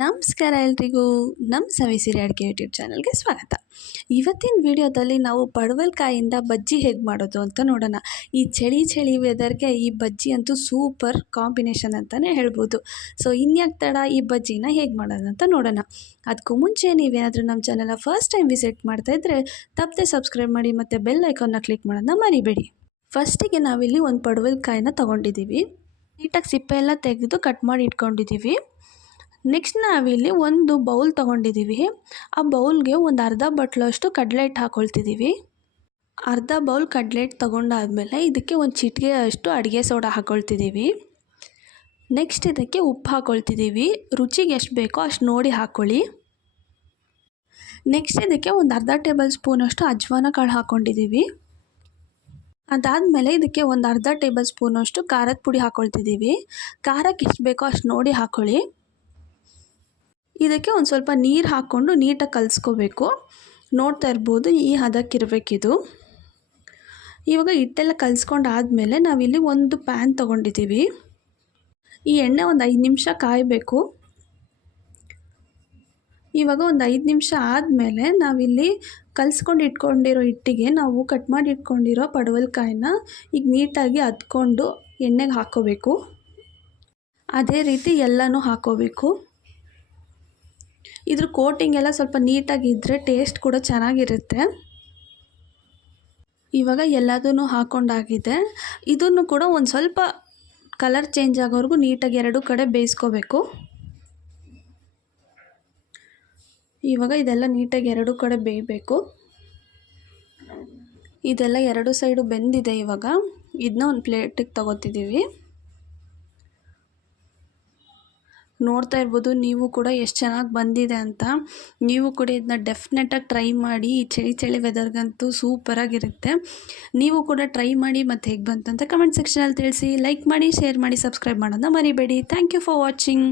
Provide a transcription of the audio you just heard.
ನಮಸ್ಕಾರ ಎಲ್ರಿಗೂ ನಮ್ಮ ಸವಿಸಿರಿ ಅಡುಗೆ ಯೂಟ್ಯೂಬ್ ಚಾನಲ್ಗೆ ಸ್ವಾಗತ. ಇವತ್ತಿನ ವಿಡಿಯೋದಲ್ಲಿ ನಾವು ಪಡವಲಕಾಯಿಂದ ಬಜ್ಜಿ ಹೇಗೆ ಮಾಡೋದು ಅಂತ ನೋಡೋಣ. ಈ ಚಳಿ ವೆದರ್ಗೆ ಈ ಬಜ್ಜಿ ಅಂತೂ ಸೂಪರ್ ಕಾಂಬಿನೇಷನ್ ಅಂತಲೇ ಹೇಳ್ಬೋದು. ಸೊ ಇನ್ಯಾಕೆ ತಡ, ಈ ಬಜ್ಜಿನ ಹೇಗೆ ಮಾಡೋದು ಅಂತ ನೋಡೋಣ. ಅದಕ್ಕೂ ಮುಂಚೆ ನೀವೇನಾದರೂ ನಮ್ಮ ಚಾನಲ್ನ ಫಸ್ಟ್ ಟೈಮ್ ವಿಸಿಟ್ ಮಾಡ್ತಾಯಿದ್ರೆ ತಪ್ಪದೆ ಸಬ್ಸ್ಕ್ರೈಬ್ ಮಾಡಿ ಮತ್ತು ಬೆಲ್ ಐಕಾನ್ನ ಕ್ಲಿಕ್ ಮಾಡೋದನ್ನ ಮರಿಬೇಡಿ. ಫಸ್ಟಿಗೆ ನಾವಿಲ್ಲಿ ಒಂದು ಪಡವಲಕಾಯಿನ ತೊಗೊಂಡಿದ್ದೀವಿ. ನೀಟಾಗಿ ಸಿಪ್ಪೆ ಎಲ್ಲ ತೆಗೆದು ಕಟ್ ಮಾಡಿ ಇಟ್ಕೊಂಡಿದ್ದೀವಿ. ನೆಕ್ಸ್ಟ್ ನಾವಿಲ್ಲಿ ಒಂದು ಬೌಲ್ ತೊಗೊಂಡಿದ್ದೀವಿ. ಆ ಬೌಲ್ಗೆ ಒಂದು ಅರ್ಧ ಬಟ್ಲಷ್ಟು ಕಡಲೆ ಹಿಟ್ಟು ಹಾಕ್ಕೊಳ್ತಿದ್ದೀವಿ. ಅರ್ಧ ಬೌಲ್ ಕಡಲೆ ಹಿಟ್ಟು ತೊಗೊಂಡಾದ್ಮೇಲೆ ಇದಕ್ಕೆ ಒಂದು ಚಿಟಿಕೆ ಅಷ್ಟು ಅಡುಗೆ ಸೋಡಾ ಹಾಕ್ಕೊಳ್ತಿದ್ದೀವಿ. ನೆಕ್ಸ್ಟ್ ಇದಕ್ಕೆ ಉಪ್ಪು ಹಾಕ್ಕೊಳ್ತಿದ್ದೀವಿ. ರುಚಿಗೆ ಎಷ್ಟು ಬೇಕೋ ಅಷ್ಟು ನೋಡಿ ಹಾಕ್ಕೊಳ್ಳಿ. ನೆಕ್ಸ್ಟ್ ಇದಕ್ಕೆ ಒಂದು ಅರ್ಧ ಟೇಬಲ್ ಸ್ಪೂನಷ್ಟು ಅಜ್ವಾನ ಕಾಳು ಹಾಕ್ಕೊಂಡಿದ್ದೀವಿ. ಅದಾದಮೇಲೆ ಇದಕ್ಕೆ ಒಂದು ಅರ್ಧ ಟೇಬಲ್ ಸ್ಪೂನಷ್ಟು ಖಾರದ ಪುಡಿ ಹಾಕ್ಕೊಳ್ತಿದ್ದೀವಿ. ಖಾರಕ್ಕೆ ಎಷ್ಟು ಬೇಕೋ ಅಷ್ಟು ನೋಡಿ ಹಾಕ್ಕೊಳ್ಳಿ. ಇದಕ್ಕೆ ಒಂದು ಸ್ವಲ್ಪ ನೀರು ಹಾಕ್ಕೊಂಡು ನೀಟಾಗಿ ಕಲಿಸ್ಕೋಬೇಕು. ನೋಡ್ತಾ ಇರ್ಬೋದು, ಈ ಹದಕ್ಕಿರಬೇಕಿದು. ಇವಾಗ ಹಿಟ್ಟೆಲ್ಲ ಕಲಿಸ್ಕೊಂಡಾದಮೇಲೆ ನಾವಿಲ್ಲಿ ಒಂದು ಪ್ಯಾನ್ ತೊಗೊಂಡಿದ್ದೀವಿ. ಈ ಎಣ್ಣೆ ಒಂದು 5 ನಿಮಿಷ ಕಾಯಬೇಕು. ಇವಾಗ ಒಂದು 5 ನಿಮಿಷ ಆದಮೇಲೆ ನಾವಿಲ್ಲಿ ಕಲಿಸ್ಕೊಂಡು ಇಟ್ಕೊಂಡಿರೋ ಹಿಟ್ಟಿಗೆ ನಾವು ಕಟ್ ಮಾಡಿ ಇಟ್ಕೊಂಡಿರೋ ಪಡವಲಕಾಯಿನ ಈಗ ನೀಟಾಗಿ ಅದ್ಕೊಂಡು ಎಣ್ಣೆಗೆ ಹಾಕ್ಕೋಬೇಕು. ಅದೇ ರೀತಿ ಎಲ್ಲನೂ ಹಾಕ್ಕೋಬೇಕು. ಇದ್ರ ಕೋಟಿಂಗ್ ಎಲ್ಲ ಸ್ವಲ್ಪ ನೀಟಾಗಿದ್ದರೆ ಟೇಸ್ಟ್ ಕೂಡ ಚೆನ್ನಾಗಿರುತ್ತೆ. ಇವಾಗ ಎಲ್ಲದೂ ಹಾಕ್ಕೊಂಡಾಗಿದೆ. ಇದನ್ನು ಕೂಡ ಒಂದು ಸ್ವಲ್ಪ ಕಲರ್ ಚೇಂಜ್ ಆಗೋವರೆಗೂ ನೀಟಾಗಿ ಎರಡೂ ಕಡೆ ಬೇಯಿಸ್ಕೋಬೇಕು. ಇವಾಗ ಇದೆಲ್ಲ ನೀಟಾಗಿ ಎರಡೂ ಕಡೆ ಬೇಯಬೇಕು. ಇದೆಲ್ಲ ಎರಡು ಸೈಡು ಬೆಂದಿದೆ. ಇವಾಗ ಇದನ್ನ ಒಂದು ಪ್ಲೇಟಿಗೆ ತಗೋತಿದ್ದೀವಿ. ನೋಡ್ತಾ ಇರ್ಬೋದು ನೀವು ಕೂಡ ಎಷ್ಟು ಚೆನ್ನಾಗಿ ಬಂದಿದೆ ಅಂತ. ನೀವು ಕೂಡ ಇದನ್ನ ಡೆಫಿನೆಟಾಗಿ ಟ್ರೈ ಮಾಡಿ. ಈ ಚಳಿ ವೆದರ್ಗಂತೂ ಸೂಪರಾಗಿರುತ್ತೆ. ನೀವು ಕೂಡ ಟ್ರೈ ಮಾಡಿ ಮತ್ತು ಹೇಗೆ ಬಂತಂತ ಕಮೆಂಟ್ ಸೆಕ್ಷನಲ್ಲಿ ತಿಳಿಸಿ. ಲೈಕ್ ಮಾಡಿ, ಶೇರ್ ಮಾಡಿ, ಸಬ್ಸ್ಕ್ರೈಬ್ ಮಾಡೋದನ್ನ ಮರಿಬೇಡಿ. Thank you for watching.